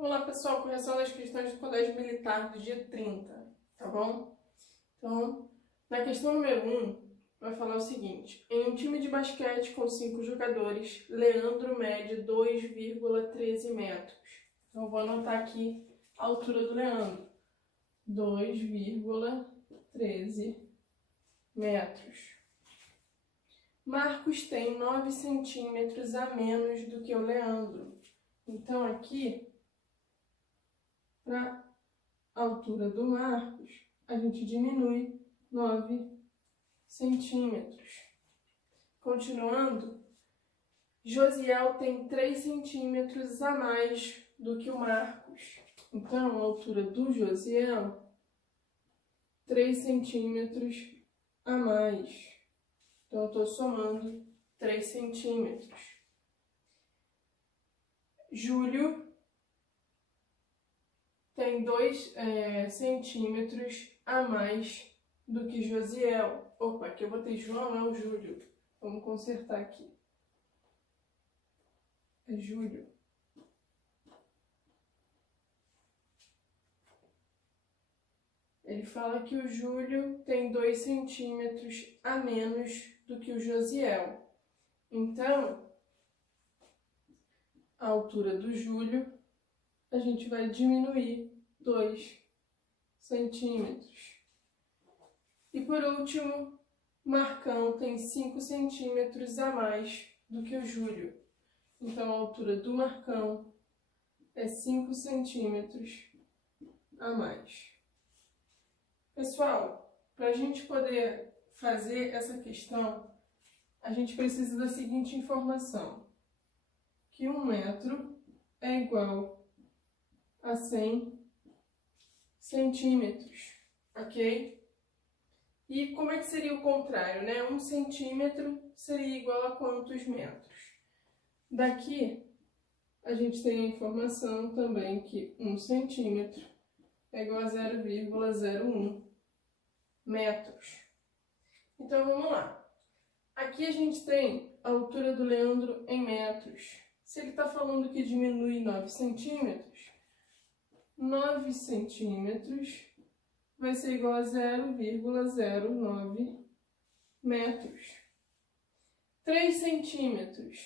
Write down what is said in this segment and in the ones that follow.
Vamos lá, pessoal, correção das questões do Colégio Militar do dia 30, tá bom? Então, na questão número 1, vai falar o seguinte: em um time de basquete com 5 jogadores, Leandro mede 2,13 metros. Então, eu vou anotar aqui a altura do Leandro: 2,13 metros. Marcos tem 9 centímetros a menos do que o Leandro. Então, aqui, para a altura do Marcos, a gente diminui 9 centímetros. Continuando, Josiel tem 3 centímetros a mais do que o Marcos. Então, a altura do Josiel, 3 centímetros a mais. Então, eu estou somando 3 centímetros. Júlio tem 2 centímetros a mais do que Josiel. Opa, aqui eu botei João, é o Júlio. Vamos consertar aqui. É Júlio. Ele fala que o Júlio tem 2 centímetros a menos do que o Josiel. Então, a altura do Júlio, a gente vai diminuir 2 centímetros. E por último, Marcão tem 5 centímetros a mais do que o Júlio. Então, a altura do Marcão é 5 centímetros a mais. Pessoal, para a gente poder fazer essa questão, a gente precisa da seguinte informação: que 1 metro é igual a 100 centímetros, ok? E como é que seria o contrário, né? 1 centímetro seria igual a quantos metros? Daqui, a gente tem a informação também que 1 centímetro é igual a 0,01 metros. Então, vamos lá. Aqui a gente tem a altura do Leandro em metros. Se ele está falando que diminui 9 centímetros, 9 centímetros vai ser igual a 0,09 metros. 3 centímetros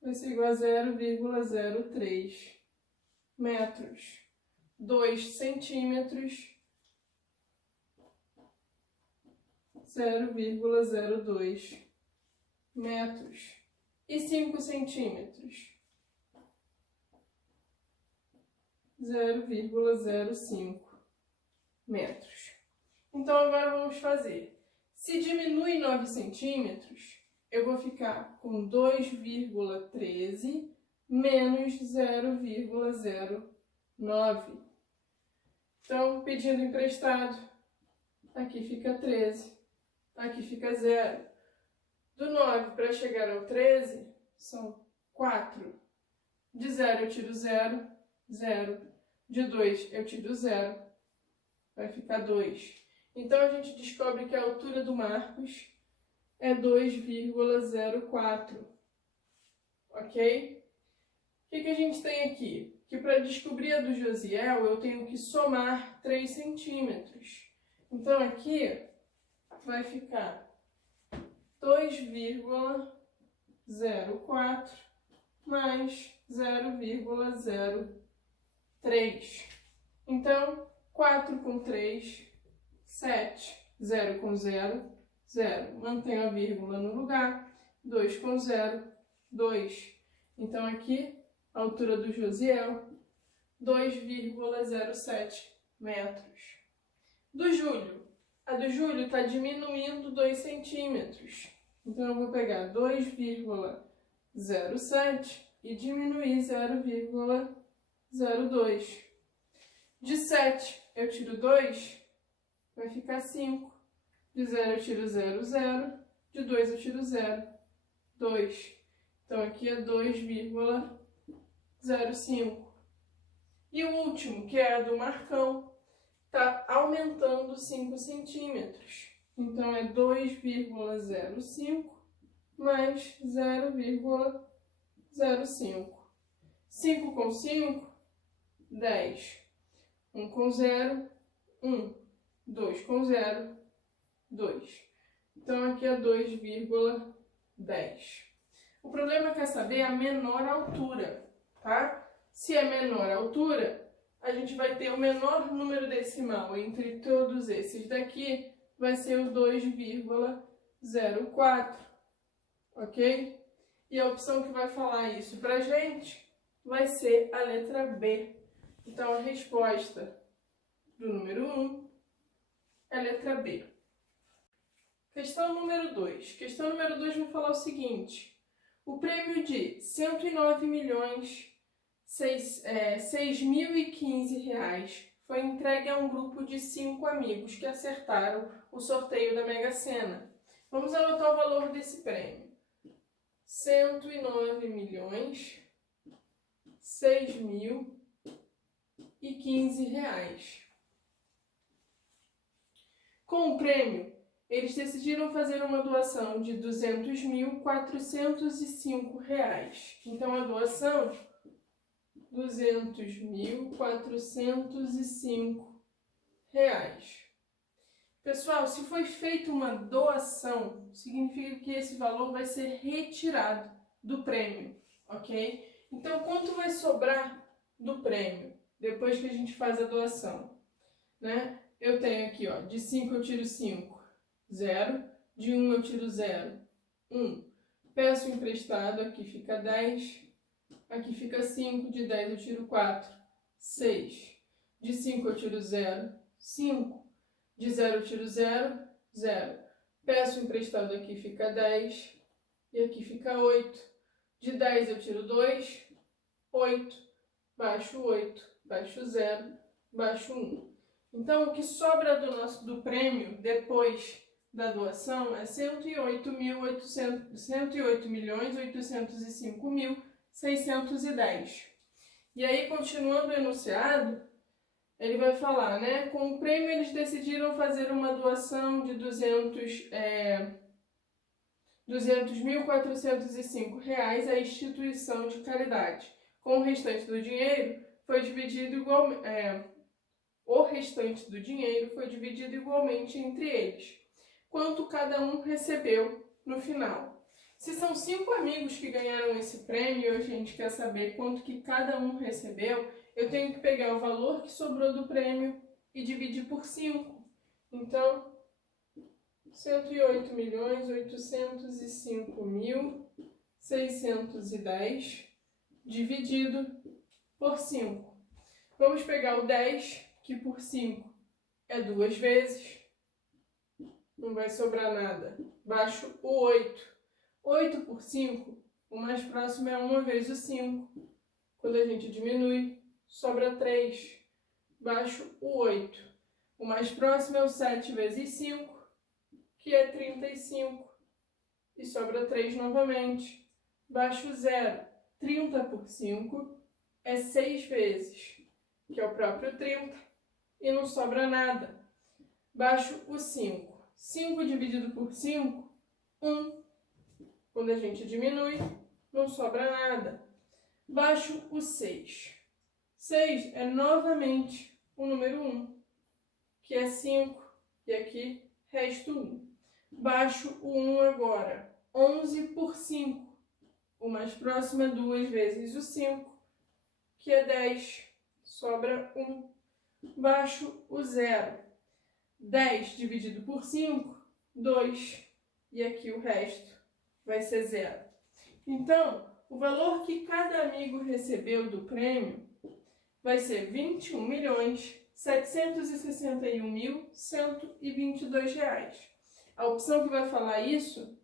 vai ser igual a 0,03 metros. 2 centímetros, 0,02 metros. E 5 centímetros, 0,05 metros. Então, agora vamos fazer. Se diminui 9 centímetros, eu vou ficar com 2,13 menos 0,09. Então, pedindo emprestado, aqui fica 13, aqui fica 0. Do 9 para chegar ao 13, são 4. De 0 eu tiro 0, 0. De 2 eu tiro 0, vai ficar 2. Então, a gente descobre que a altura do Marcos é 2,04, ok? O que a gente tem aqui? Que para descobrir a do Josiel, eu tenho que somar 3 centímetros. Então, aqui vai ficar 2,04 mais 0,03. Então, 4 com 3, 7. 0 com 0, 0. Mantenho a vírgula no lugar. 2 com 0, 2. Então, aqui, a altura do Josiel, 2,07 metros. Do Júlio. A do Júlio está diminuindo 2 centímetros. Então, eu vou pegar 2,07 e diminuir 0,02. De 7 eu tiro 2, vai ficar 5. De 0 eu tiro 0, 0. De 2 eu tiro 0, 2. Então, aqui é 2,05. E o último, que é a do Marcão, está aumentando 5 centímetros. Então, é 2,05 mais 0,02. 0,5. 5 com 5, 10. 1 com 0, 1. 2 com 0, 2. Então, aqui é 2,10. O problema quer saber a menor altura, tá? Se é menor altura, a gente vai ter o menor número decimal entre todos esses daqui, vai ser o 2,04, ok? E a opção que vai falar isso pra gente vai ser a letra B. Então, a resposta do número 1 é a letra B. Questão número 2. Questão número 2 vai falar o seguinte. O prêmio de R$ 109.615 foi entregue a um grupo de 5 amigos que acertaram o sorteio da Mega Sena. Vamos anotar o valor desse prêmio. R$ 109.615. Com o prêmio, eles decidiram fazer uma doação de R$ 200.405. Então, a doação, R$ 200.405. Pessoal, se foi feita uma doação, significa que esse valor vai ser retirado do prêmio, ok? Então, quanto vai sobrar do prêmio depois que a gente faz a doação, né? Eu tenho aqui, ó, de 5 eu tiro 5, 0. De 1 eu tiro 0, 1. Peço emprestado, aqui fica 10. Aqui fica 5. De 10 eu tiro 4, 6. De 5 eu tiro 0, 5. De 0 eu tiro 0, 0. Peço emprestado, aqui fica 10. E aqui fica 8. De 10 eu tiro 2, 8. Baixo 8, baixo 0, baixo 1. Então, o que sobra do prêmio depois da doação é 108.805.610. E aí, continuando o enunciado, ele vai falar, né? Com o prêmio, eles decidiram fazer uma doação de R$ 200.405 à instituição de caridade. Com o restante do dinheiro, foi dividido igualmente. O restante do dinheiro foi dividido igualmente entre eles. Quanto cada um recebeu no final. Se são 5 amigos que ganharam esse prêmio e a gente quer saber quanto que cada um recebeu, eu tenho que pegar o valor que sobrou do prêmio e dividir por 5. Então, 108.805.610 dividido por 5. Vamos pegar o 10, que por 5 é 2 vezes, não vai sobrar nada. Baixo o 8. 8 por 5, o mais próximo é 1 vezes o 5. Quando a gente diminui, sobra 3. Baixo o 8. O mais próximo é o 7 vezes 5, que é 35. E sobra 3 novamente. Baixo o 0. 30 por 5 é 6 vezes, que é o próprio 30. E não sobra nada. Baixo o 5. 5 dividido por 5, 1. Quando a gente diminui, não sobra nada. Baixo o 6. 6 é novamente o número 1, que é 5. E aqui, resto 1. Baixo o 1 agora. 11 por 5. O mais próximo é 2 vezes o 5, que é 10. Sobra 1. Baixo o 0. 10 dividido por 5, 2. E aqui o resto vai ser 0. Então, o valor que cada amigo recebeu do prêmio vai ser R$ 21.761.122. A opção que vai falar isso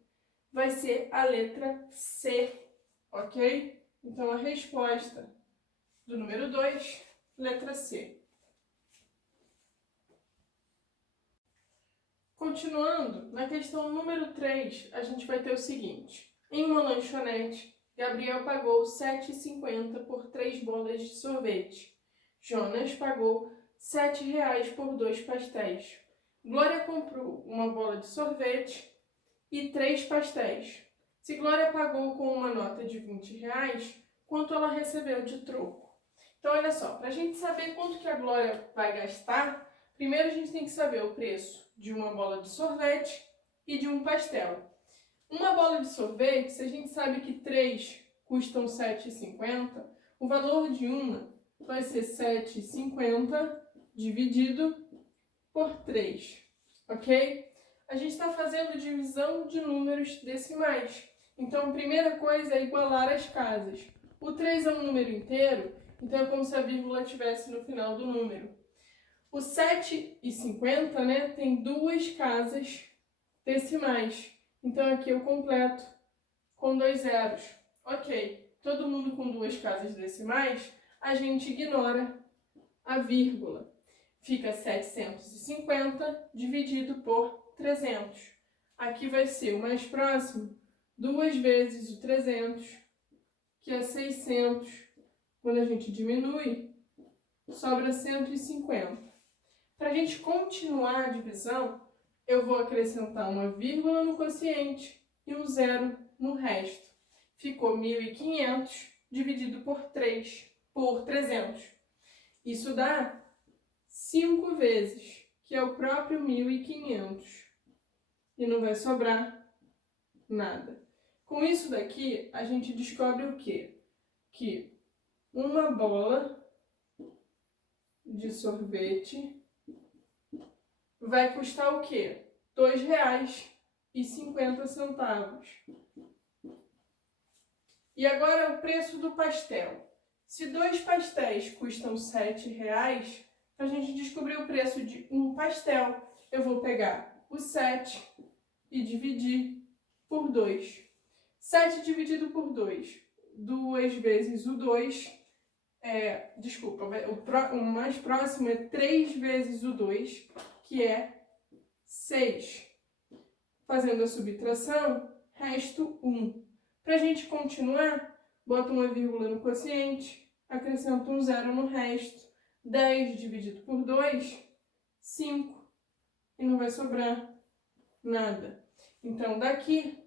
vai ser a letra C, ok? Então, a resposta do número 2, letra C. Continuando, na questão número 3, a gente vai ter o seguinte. Em uma lanchonete, Gabriel pagou R$ 7,50 por 3 bolas de sorvete. Jonas pagou R$ 7,00 por 2 pastéis. Glória comprou uma bola de sorvete e 3 pastéis. Se Glória pagou com uma nota de R$ 20, quanto ela recebeu de troco? Então, olha só, para a gente saber quanto que a Glória vai gastar, primeiro a gente tem que saber o preço de uma bola de sorvete e de um pastel. Uma bola de sorvete, se a gente sabe que 3 custam R$ 7,50, o valor de uma vai ser R$ 7,50 dividido por 3, ok? A gente está fazendo divisão de números decimais. Então, a primeira coisa é igualar as casas. O 3 é um número inteiro, então é como se a vírgula estivesse no final do número. O 7,50, né, tem 2 casas decimais. Então, aqui eu completo com 2 zeros. Ok, todo mundo com 2 casas decimais, a gente ignora a vírgula. Fica 750 dividido por 300. Aqui vai ser o mais próximo, 2 vezes o 300, que é 600. Quando a gente diminui, sobra 150. Para a gente continuar a divisão, eu vou acrescentar uma vírgula no quociente e um zero no resto. Ficou 1.500 dividido por 300. Isso dá 5 vezes, que é o próprio 1.500. E não vai sobrar nada. Com isso daqui, a gente descobre o quê? Que uma bola de sorvete vai custar o quê? R$ 2,50. E agora o preço do pastel. Se 2 pastéis custam R$ 7, para a gente descobrir o preço de um pastel, eu vou pegar o 7 e dividir por 2. 7 dividido por 2. 2 vezes o 2, o mais próximo é 3 vezes o 2, que é 6. Fazendo a subtração, resto 1. Para a gente continuar, bota uma vírgula no quociente, acrescenta um zero no resto. 10 dividido por 2, 5. E não vai sobrar nada. Então, daqui,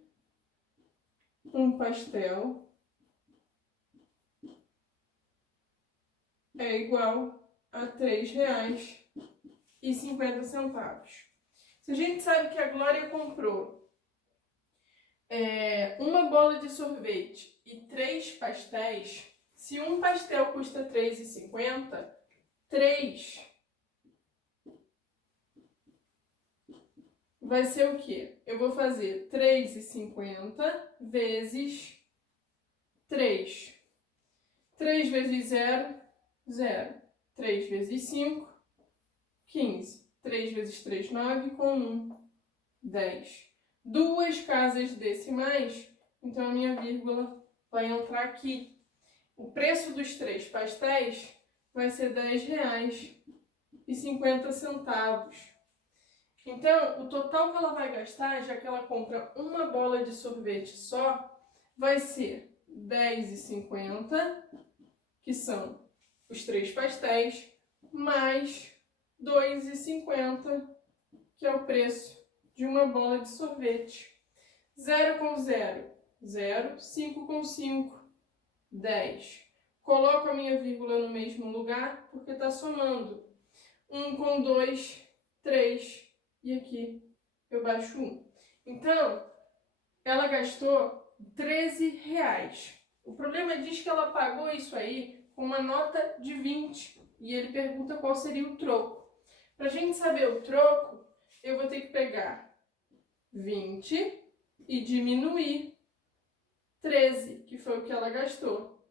um pastel é igual a R$ 3,50. Se a gente sabe que a Glória comprou uma bola de sorvete e 3 pastéis, se um pastel custa R$ 3,50, 3 vai ser o quê? Eu vou fazer 3,50 vezes 3. 3 vezes 0, 0. 3 vezes 5, 15. 3 vezes 3, 9. Com 1, 10. 2 casas decimais, então a minha vírgula vai entrar aqui. O preço dos 3 pastéis vai ser R$ 10,50. Então, o total que ela vai gastar, já que ela compra uma bola de sorvete só, vai ser R$ 10,50, que são os 3 pastéis, mais R$ 2,50, que é o preço de uma bola de sorvete. 0 com 0, 0. 5 com 5, 10. Coloco a minha vírgula no mesmo lugar, porque está somando. 1 com 2, 3. E aqui eu baixo 1. Então, ela gastou R$13. O problema diz que ela pagou isso aí com uma nota de 20. E ele pergunta qual seria o troco. Para a gente saber o troco, eu vou ter que pegar 20 e diminuir 13, que foi o que ela gastou.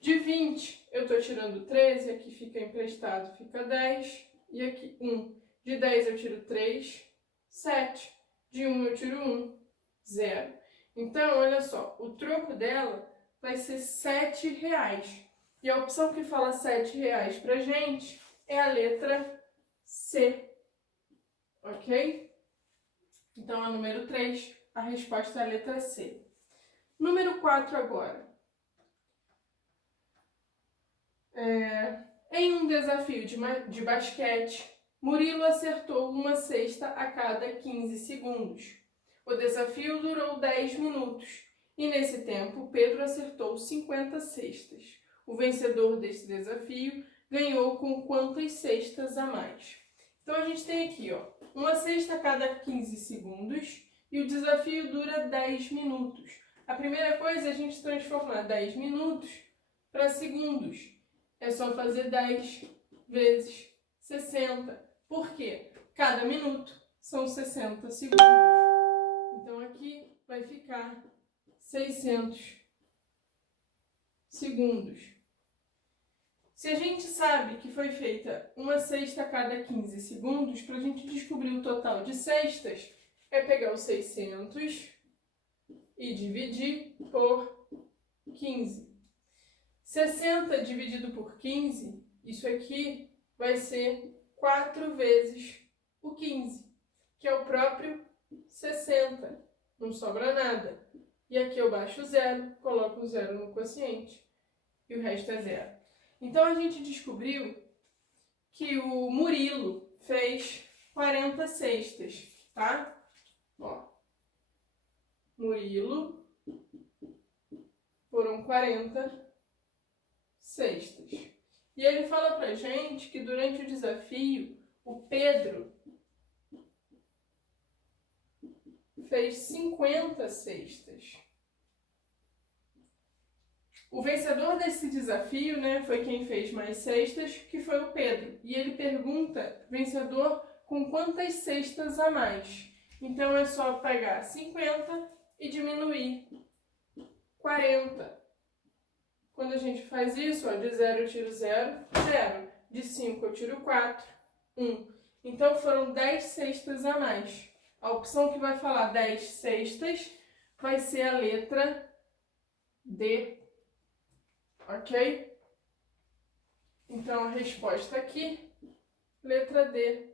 De 20, eu estou tirando 13, aqui fica emprestado, fica 10, e aqui 1. De 10 eu tiro 3, 7. De 1 eu tiro 1, 0. Então, olha só, o troco dela vai ser R$7. E a opção que fala R$7 pra gente é a letra C. Ok? Então, a número 3, a resposta é a letra C. Número 4 agora. Em um desafio de basquete, Murilo acertou uma cesta a cada 15 segundos. O desafio durou 10 minutos e, nesse tempo, Pedro acertou 50 cestas. O vencedor desse desafio ganhou com quantas cestas a mais? Então, a gente tem aqui, ó, uma cesta a cada 15 segundos e o desafio dura 10 minutos. A primeira coisa é a gente transformar 10 minutos para segundos. É só fazer 10 vezes 60. Por quê? Cada minuto são 60 segundos. Então, aqui vai ficar 600 segundos. Se a gente sabe que foi feita uma cesta a cada 15 segundos, para a gente descobrir o total de cestas, é pegar os 600 e dividir por 15. 60 dividido por 15, isso aqui vai ser 4 vezes o 15, que é o próprio 60. Não sobra nada. E aqui eu baixo o zero, coloco o zero no quociente e o resto é zero. Então, a gente descobriu que o Murilo fez 40 cestas, tá? Ó, Murilo foram 40 cestas. E ele fala pra gente que durante o desafio, o Pedro fez 50 cestas. O vencedor desse desafio, né, foi quem fez mais cestas, que foi o Pedro. E ele pergunta, vencedor, com quantas cestas a mais? Então, é só pegar 50 e diminuir 40. Quando a gente faz isso, ó, de 0 eu tiro 0, 0. De 5 eu tiro 4, 1. Então, foram 10 cestas a mais. A opção que vai falar 10 cestas vai ser a letra D. Ok? Então, a resposta aqui, letra D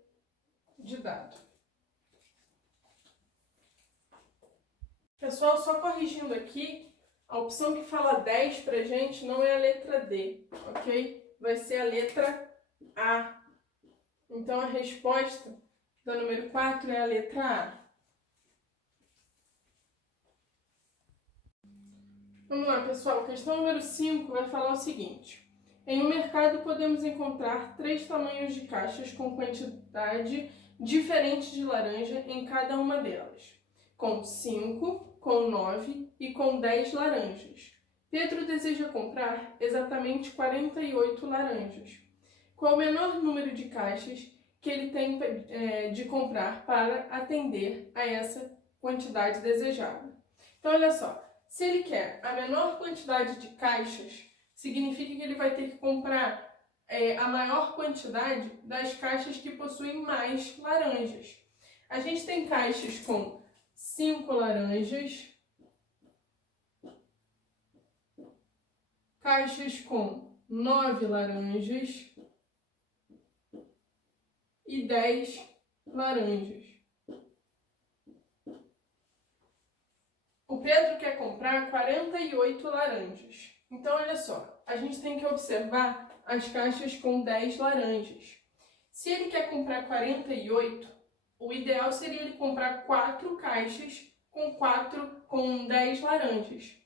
de dado. Pessoal, só corrigindo aqui, a opção que fala 10 pra gente não é a letra D, ok? Vai ser a letra A. Então, a resposta da número 4 é a letra A. Vamos lá, pessoal. Questão número 5 vai falar o seguinte. Em um mercado, podemos encontrar 3 tamanhos de caixas com quantidade diferente de laranja em cada uma delas. Com 5, com 9 e com 10 laranjas. Pedro deseja comprar exatamente 48 laranjas. Qual o menor número de caixas que ele tem de comprar para atender a essa quantidade desejada? Então, olha só. Se ele quer a menor quantidade de caixas, significa que ele vai ter que comprar a maior quantidade das caixas que possuem mais laranjas. A gente tem caixas com 5 laranjas, caixas com 9 laranjas e 10 laranjas. O Pedro quer comprar 48 laranjas. Então, olha só, a gente tem que observar as caixas com 10 laranjas. Se ele quer comprar 48, o ideal seria ele comprar 4 caixas com 10 laranjas.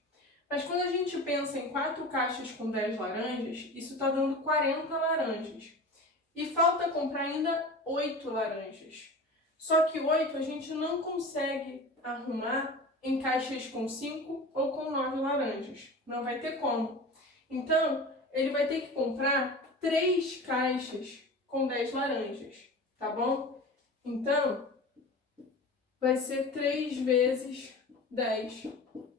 Mas quando a gente pensa em 4 caixas com 10 laranjas, isso está dando 40 laranjas. E falta comprar ainda 8 laranjas. Só que 8 a gente não consegue arrumar em caixas com 5 ou com 9 laranjas. Não vai ter como. Então, ele vai ter que comprar 3 caixas com 10 laranjas, tá bom? Então, vai ser 3 vezes 10,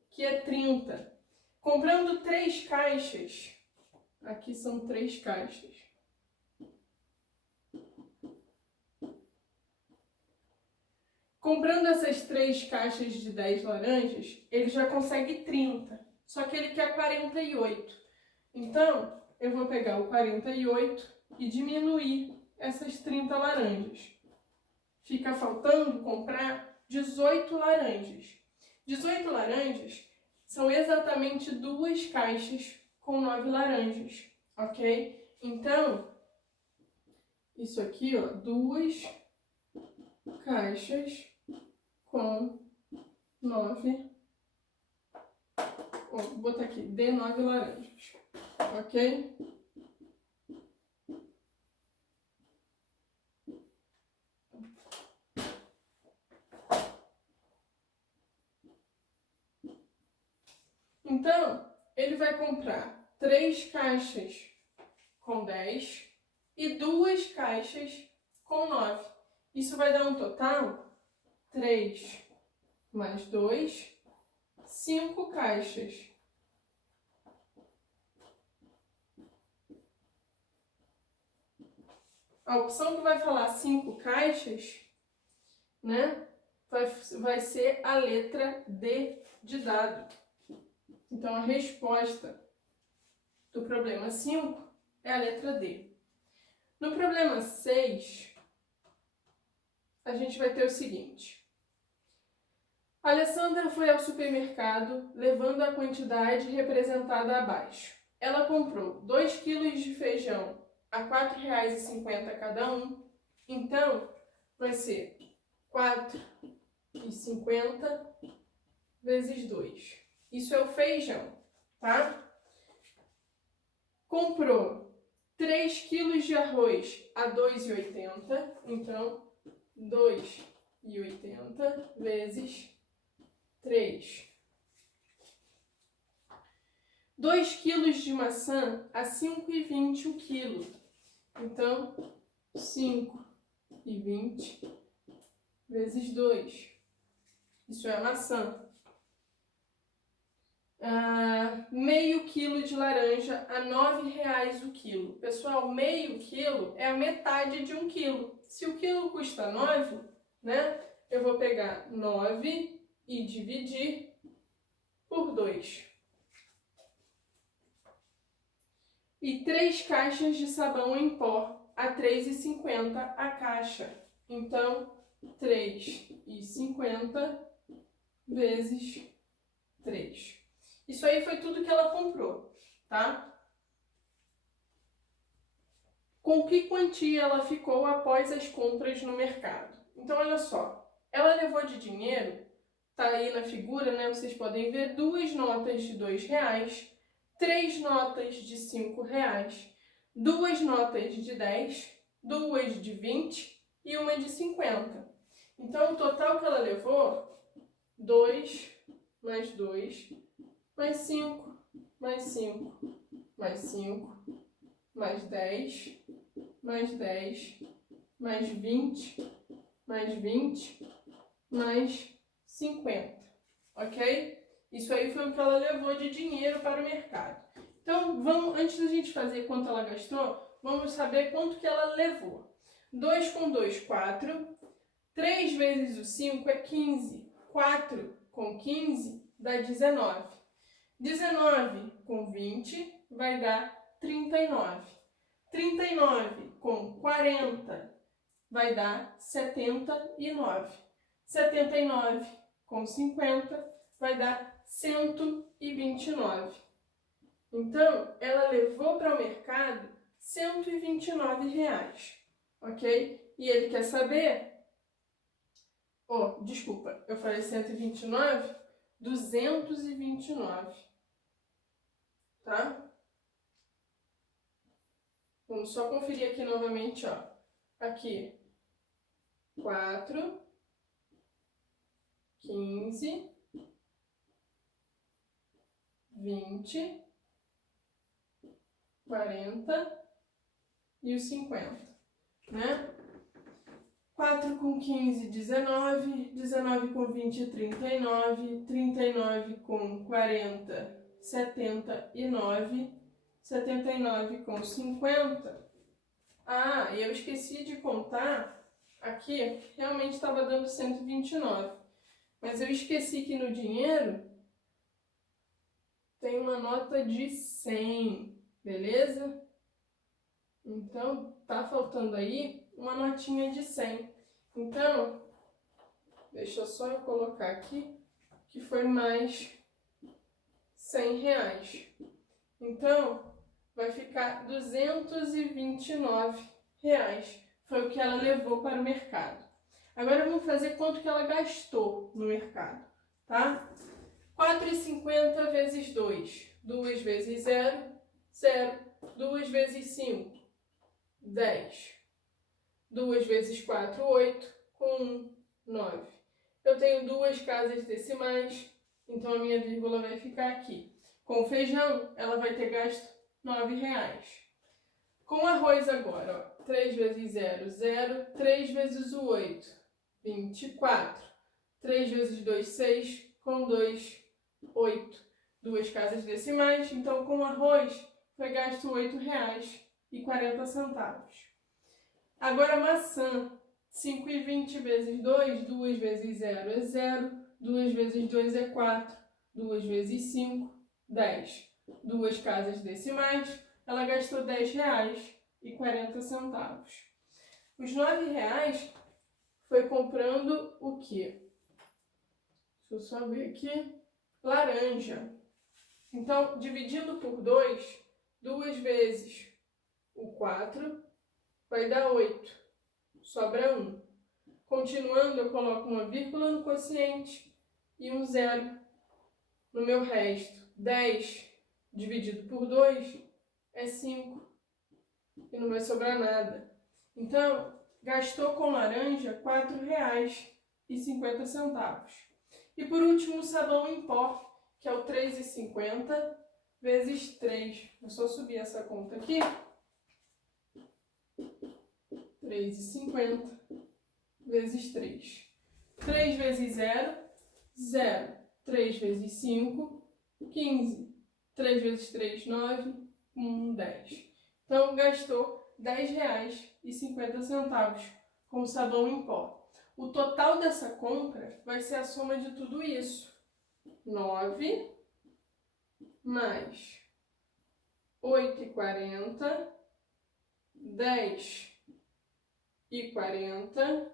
que é 30. Comprando 3 caixas, aqui são 3 caixas. Comprando essas 3 caixas de 10 laranjas, ele já consegue 30, só que ele quer 48. Então, eu vou pegar o 48 e diminuir essas 30 laranjas. Fica faltando comprar 18 laranjas. 18 laranjas são exatamente 2 caixas com 9 laranjas, ok? Então, isso aqui, ó, 2 caixas com 9, vou botar aqui, dê 9 laranjas, ok? Então, ele vai comprar 3 caixas com 10 e 2 caixas com 9. Isso vai dar um total 3 mais 2, 5 caixas. A opção que vai falar 5 caixas, né, vai ser a letra D de dado. Então, a resposta do problema 5 é a letra D. No problema 6, a gente vai ter o seguinte. A Alessandra foi ao supermercado levando a quantidade representada abaixo. Ela comprou 2 kg de feijão a R$ 4,50 cada um. Então, vai ser 4,50 vezes 2. Isso é o feijão, tá? Comprou 3 kg de arroz a R$ 2,80. Então, 2,80 vezes 3. 2 kg de maçã a R$ 5,20 o quilo. Então, 5,20 vezes 2. Isso é a maçã. Meio quilo de laranja a R$ 9,00 o quilo. Pessoal, meio quilo é a metade de 1 quilo. Se o quilo custa 9, né? Eu vou pegar 9 e dividir por 2. E 3 caixas de sabão em pó a R$ 3,50 a caixa. Então, 3,50 vezes 3. Isso aí foi tudo que ela comprou, tá? Com que quantia ela ficou após as compras no mercado? Então, olha só. Ela levou de dinheiro, tá aí na figura, né? Vocês podem ver 2 notas de R$ 2,00, 3 notas de R$ 5,00, 2 notas de 10, 2 de 20 e uma de 50. Então, o total que ela levou, 2 mais 2, mais 5, mais 5, mais 5, mais 10, mais 10, mais 20, mais 20, mais 50, ok? Isso aí foi o que ela levou de dinheiro para o mercado. Então, antes da gente fazer quanto ela gastou, vamos saber quanto que ela levou. 2 com 2, 4. 3 vezes o 5 é 15. 4 com 15 dá 19. 19 com 20 vai dar 39. 39 com 40 vai dar 79. 79 com 50 vai dar 129. Então, ela levou para o mercado R$ 129, ok? E ele quer saber... Oh, desculpa, eu falei 129, 229. Tá? Vamos só conferir aqui novamente, ó. Aqui, 4, 15, 20, 40 e o 50, né? 4 com 15, 19, 19 com 20, 39, 39 com 40, 79, 79 com 50. Ah, e eu esqueci de contar, aqui realmente estava dando 129, mas eu esqueci que no dinheiro tem uma nota de 100, beleza? Então, tá faltando aí uma notinha de 100. Então, deixa só eu colocar aqui que foi mais R$ 100. Então, vai ficar R$ 229. Foi o que ela levou para o mercado. Agora vamos fazer quanto que ela gastou no mercado. tá? 4,50 vezes 2. 2 vezes 0, 0. 2 vezes 5, 10. 2 vezes 4, 8. Com 1, 9. Eu tenho duas casas decimais, então a minha vírgula vai ficar aqui. Com feijão, ela vai ter gasto R$9. Com arroz agora, ó, 3 vezes 0, 0. 3 vezes o 8, 24. 3 vezes 2, 6. Com 2, 8. Duas casas decimais, então com arroz foi gasto R$8,40. Agora maçã, 5,20 vezes 2, 2 vezes 0 é 0, 2 vezes 2 é 4, 2 vezes 5, 10. Duas casas decimais, ela gastou R$10,40. Os R$9 foi comprando o quê? Deixa eu só ver aqui. Laranja. Então, dividindo por 2, 2 vezes o 4 vai dar 8. Sobra 1. Continuando, eu coloco uma vírgula no quociente e um 0 no meu resto. 10 dividido por 2 é 5 e não vai sobrar nada. Então, gastou com laranja R$4,50. E por último, o sabão em pó, que é o 3,50 vezes 3. Vou só subir essa conta aqui. 3,50 vezes 3. 3 vezes 0, 0. 3 vezes 5, 15. 3 vezes 3, 9. 10. Então, gastou R$10,50 com sabão em pó. O total dessa compra vai ser a soma de tudo isso. 9 mais 8,40, 10,40,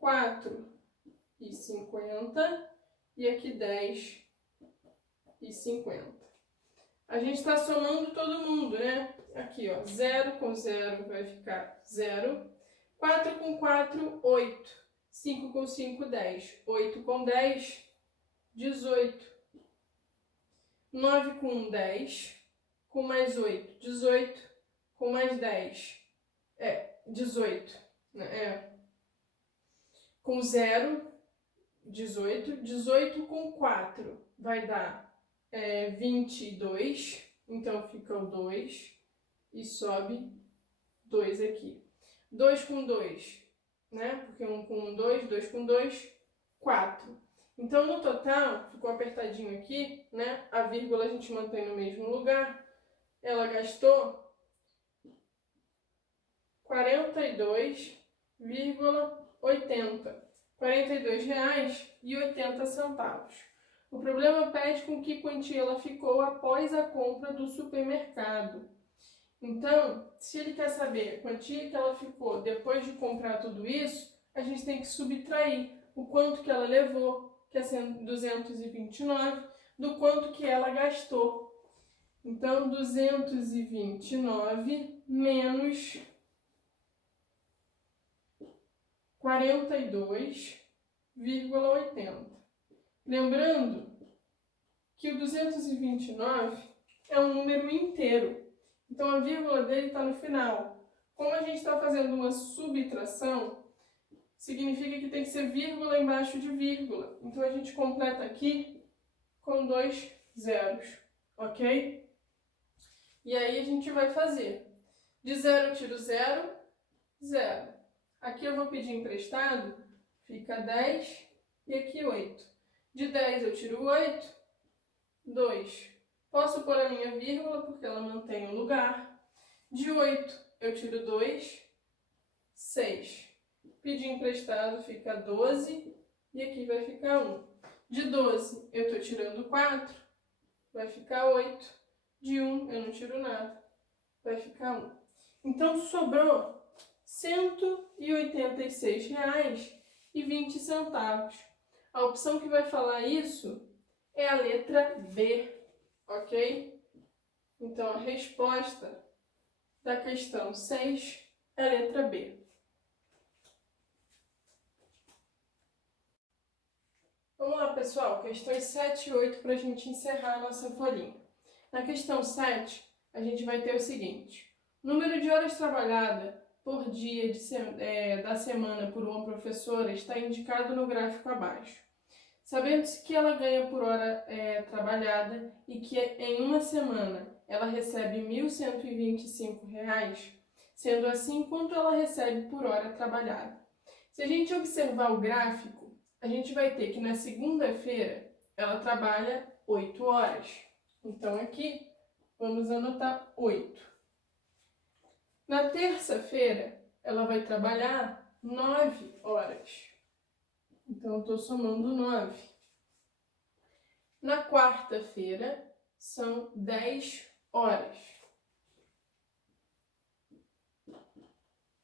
4,50 e aqui 10,50. A gente está somando todo mundo, né? Aqui, ó, 0 com 0 vai ficar 0. 4 com 4, 8. 5 com 5, 10. 8 com 10, 18. 9 com 1, 10. Com mais 8, 18. Com mais 10, 18. Com 0, 18. 18 com 4 vai dar 22. Então fica o 2 e sobe 2 aqui. 2 com 2, né? Porque 1 com 1, 2, 2 com 2, 4. Então, no total, ficou apertadinho aqui, né? A vírgula a gente mantém no mesmo lugar. Ela gastou R$42,80. R$42,80. O problema pede com que quantia ela ficou após a compra do supermercado. Então, se ele quer saber a quantia que ela ficou depois de comprar tudo isso, a gente tem que subtrair o quanto que ela levou, que é 229, do quanto que ela gastou. Então, 229 menos 42,80. Lembrando que o 229 é um número inteiro. Então, a vírgula dele está no final. Como a gente está fazendo uma subtração, significa que tem que ser vírgula embaixo de vírgula. Então, a gente completa aqui com 2 zeros, ok? E aí, a gente vai fazer. De 0 eu tiro 0, 0. Aqui eu vou pedir emprestado, fica 10 e aqui 8. De 10 eu tiro 8, 2. Posso pôr a minha vírgula, porque ela mantém o lugar. De 8, eu tiro 2, 6. Pedir emprestado fica 12 e aqui vai ficar 1. De 12, eu estou tirando 4, vai ficar 8. De 1, eu não tiro nada, vai ficar 1. Então, sobrou R$186,20. A opção que vai falar isso é a letra B. Ok? Então, a resposta da questão 6 é a letra B. Vamos lá, pessoal, questões 7 e 8 para a gente encerrar a nossa folhinha. Na questão 7, a gente vai ter o seguinte: número de horas trabalhadas por dia da semana por uma professora está indicado no gráfico abaixo. Sabendo-se que ela ganha por hora trabalhada e que em uma semana ela recebe R$ 1.125, sendo assim, quanto ela recebe por hora trabalhada? Se a gente observar o gráfico, a gente vai ter que na segunda-feira ela trabalha 8 horas. Então aqui vamos anotar 8. Na terça-feira ela vai trabalhar 9 horas. Então eu estou somando 9. Na quarta-feira são 10 horas.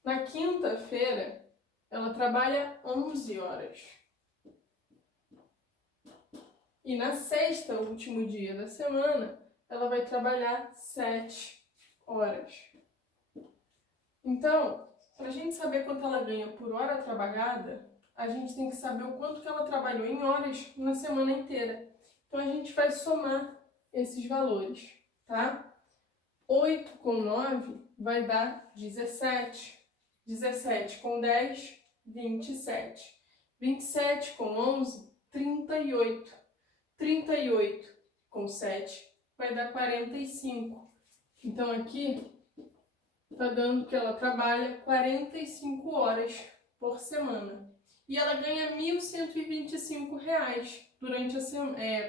Na quinta-feira ela trabalha 11 horas. E na sexta, último dia da semana, ela vai trabalhar 7 horas. Então, para a gente saber quanto ela ganha por hora trabalhada, a gente tem que saber o quanto que ela trabalhou em horas na semana inteira. Então, a gente vai somar esses valores, tá? 8 com 9 vai dar 17. 17 com 10, 27. 27 com 11, 38. 38 com 7 vai dar 45. Então, aqui está dando que ela trabalha 45 horas por semana. E ela ganha R$ 1.125 durante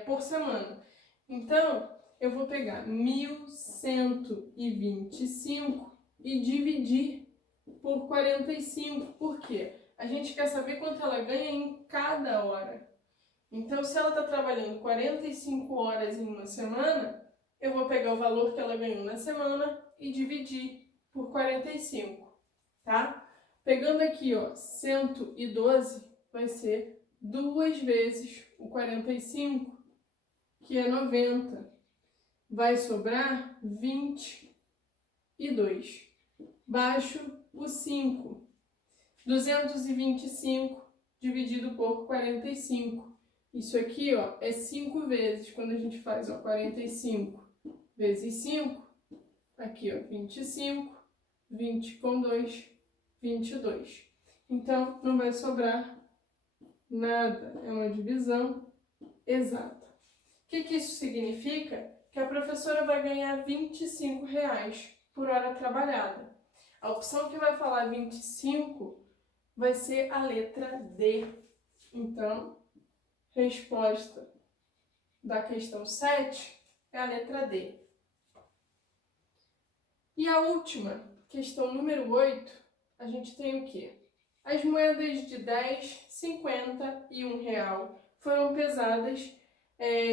por semana. Então, eu vou pegar 1.125 e dividir por 45. Por quê? A gente quer saber quanto ela ganha em cada hora. Então, se ela está trabalhando 45 horas em uma semana, eu vou pegar o valor que ela ganhou na semana e dividir por 45, tá? Pegando aqui, ó, 112 vai ser 2 vezes o 45, que é 90. Vai sobrar 22. Baixo o 5. 225 dividido por 45. Isso aqui, ó, é 5 vezes. Quando a gente faz, ó, 45 vezes 5, aqui, ó, 25, 20 com 2, 22. Então, não vai sobrar nada. É uma divisão exata. O que isso significa? Que a professora vai ganhar R$ 25 por hora trabalhada. A opção que vai falar 25 vai ser a letra D. Então, resposta da questão 7 é a letra D. E a última, questão número 8, a gente tem o quê? As moedas de 10, 50 e R$ 1 foram pesadas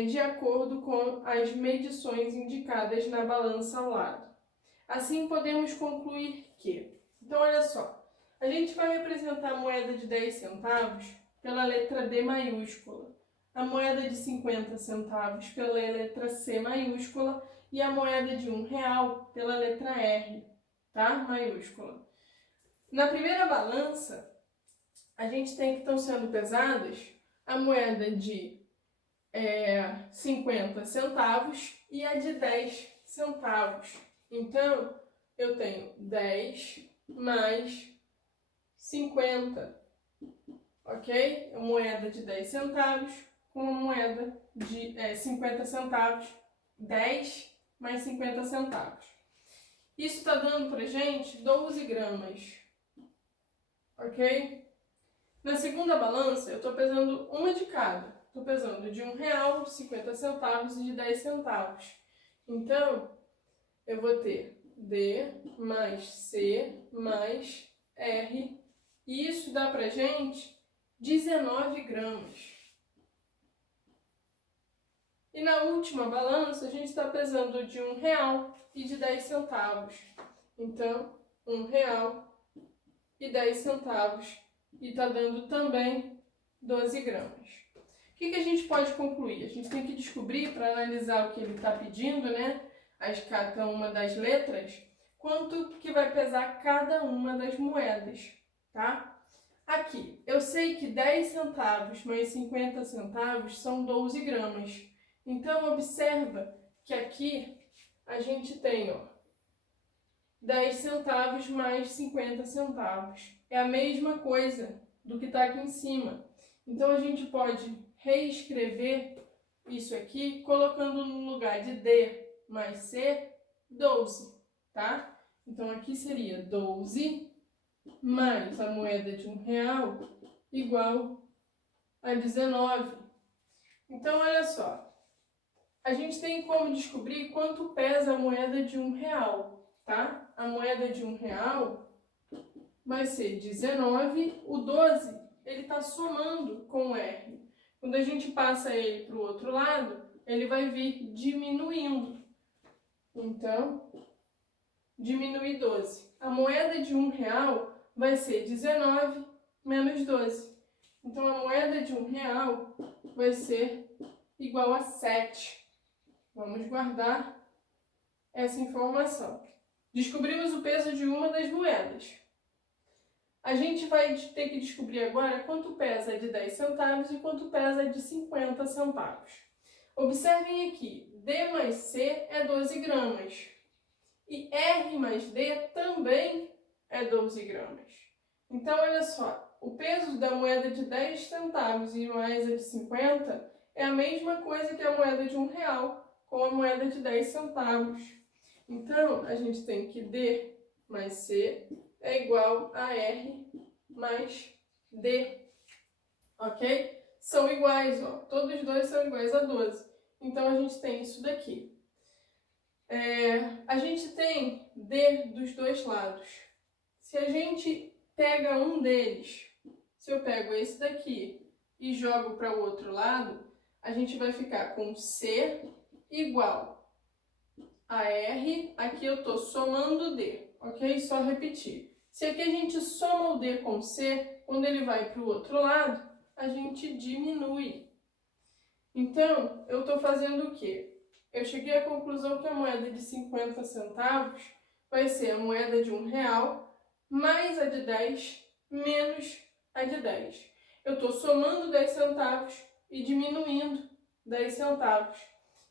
de acordo com as medições indicadas na balança ao lado. Assim, podemos concluir que... Então, olha só. A gente vai representar a moeda de 10 centavos pela letra D maiúscula, a moeda de 50 centavos pela letra C maiúscula e a moeda de R$ 1 pela letra R, tá? Maiúscula. Na primeira balança, a gente tem que estão sendo pesadas a moeda de 50 centavos e a de 10 centavos. Então, eu tenho 10 mais 50, ok? Uma moeda de 10 centavos com uma moeda de 50 centavos, 10 mais 50 centavos. Isso está dando pra gente 12 gramas, ok? Na segunda balança, eu estou pesando uma de cada. Estou pesando de R$ 1, de 50 centavos e de 10 centavos. Então, eu vou ter D mais C mais R. E isso dá pra gente 19 gramas. E na última balança, a gente está pesando de R$ 1 e de 10 centavos. Então, R$ 1 e 10 centavos. E está dando também 12 gramas. O que a gente pode concluir? A gente tem que descobrir, para analisar o que ele está pedindo, né? Cada uma das letras, quanto que vai pesar cada uma das moedas, tá? Aqui, eu sei que 10 centavos mais 50 centavos são 12 gramas. Então, observa que aqui a gente tem, ó, 10 centavos mais 50 centavos. É a mesma coisa do que está aqui em cima. Então, a gente pode reescrever isso aqui, colocando no lugar de D mais C, 12, tá? Então, aqui seria 12 mais a moeda de R$1 igual a 19. Então, olha só. A gente tem como descobrir quanto pesa a moeda de R$1, tá? A moeda de R$1 vai ser 19. O 12, ele está somando com o R. Quando a gente passa ele para o outro lado, ele vai vir diminuindo. Então, diminui 12. A moeda de R$1 vai ser 19 menos 12. Então, a moeda de R$1 vai ser igual a 7. Vamos guardar essa informação. Descobrimos o peso de uma das moedas. A gente vai ter que descobrir agora quanto pesa a de 10 centavos e quanto pesa a de 50 centavos. Observem aqui, D mais C é 12 gramas. E R mais D também é 12 gramas. Então, olha só, o peso da moeda de 10 centavos e mais a de 50 é a mesma coisa que a moeda de R$1 com a moeda de 10 centavos. Então, a gente tem que D mais C é igual a R mais D, ok? São iguais, ó, todos os dois são iguais a 12. Então, a gente tem isso daqui. A gente tem D dos dois lados. Se a gente pega um deles, se eu pego esse daqui e jogo para o outro lado, a gente vai ficar com C igual a R, aqui eu estou somando D, ok? Só repetir. Se aqui a gente soma o D com C, quando ele vai para o outro lado, a gente diminui. Então, eu estou fazendo o quê? Eu cheguei à conclusão que a moeda de 50 centavos vai ser a moeda de R$1 mais a de 10 menos a de 10. Eu estou somando 10 centavos e diminuindo 10 centavos.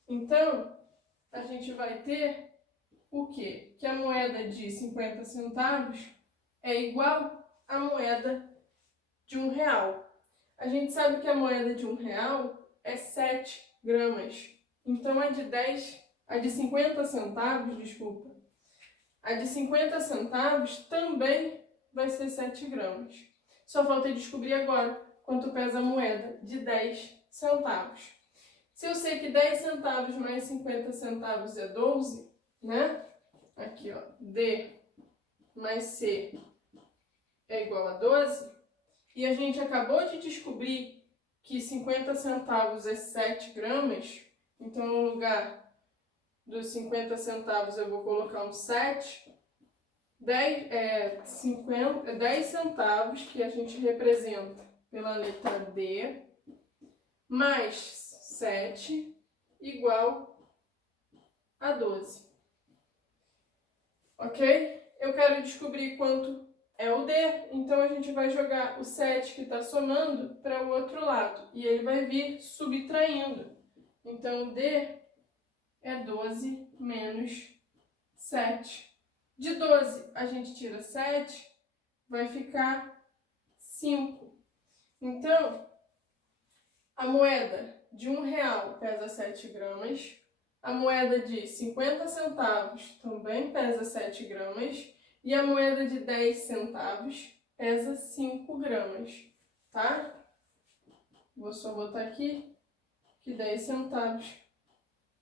Então, a gente vai ter o quê? Que a moeda de 50 centavos é igual à moeda de R$1. A gente sabe que a moeda de R$1 é 7 gramas. Então, a de 50 centavos, desculpa, a de 50 centavos também vai ser 7 gramas. Só falta descobrir agora quanto pesa a moeda de 10 centavos. Se eu sei que 10 centavos mais 50 centavos é 12, né? Aqui, ó, D mais C é igual a 12. E a gente acabou de descobrir que 50 centavos é 7 gramas. Então, no lugar dos 50 centavos, eu vou colocar um 7. 10 centavos, que a gente representa pela letra D, mais 7 igual a 12. Ok? Eu quero descobrir quanto é o D, então a gente vai jogar o 7 que está somando para o outro lado. E ele vai vir subtraindo. Então, D é 12 menos 7. De 12, a gente tira 7, vai ficar 5. Então, a moeda de R$1 pesa 7 gramas, a moeda de 50 centavos também pesa 7 gramas e a moeda de 10 centavos pesa 5 gramas, tá? Vou só botar aqui que 10 centavos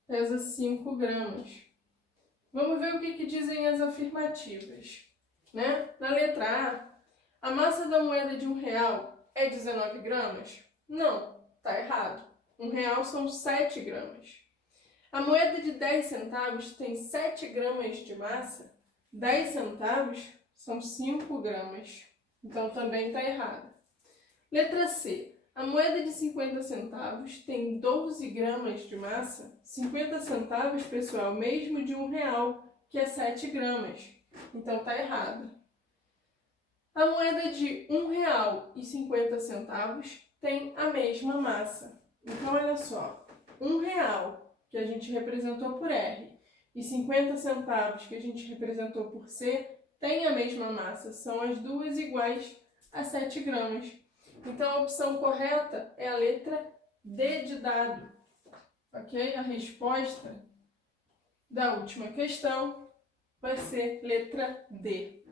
pesa 5 gramas. Vamos ver o que dizem as afirmativas, né? Na letra A massa da moeda de R$1 é 19 gramas? Não, tá errado. R$1 são 7 gramas. A moeda de 10 centavos tem 7 gramas de massa? 10 centavos são 5 gramas. Então também tá errado. Letra C. A moeda de 50 centavos tem 12 gramas de massa? 50 centavos, pessoal, mesmo de R$1, que é 7 gramas. Então tá errado. A moeda de R$1,50 tem a mesma massa. Então, olha só, R$1, que a gente representou por R, e 50 centavos, que a gente representou por C, tem a mesma massa. São as duas iguais a 7 gramas. Então, a opção correta é a letra D de dado. Ok? A resposta da última questão vai ser letra D.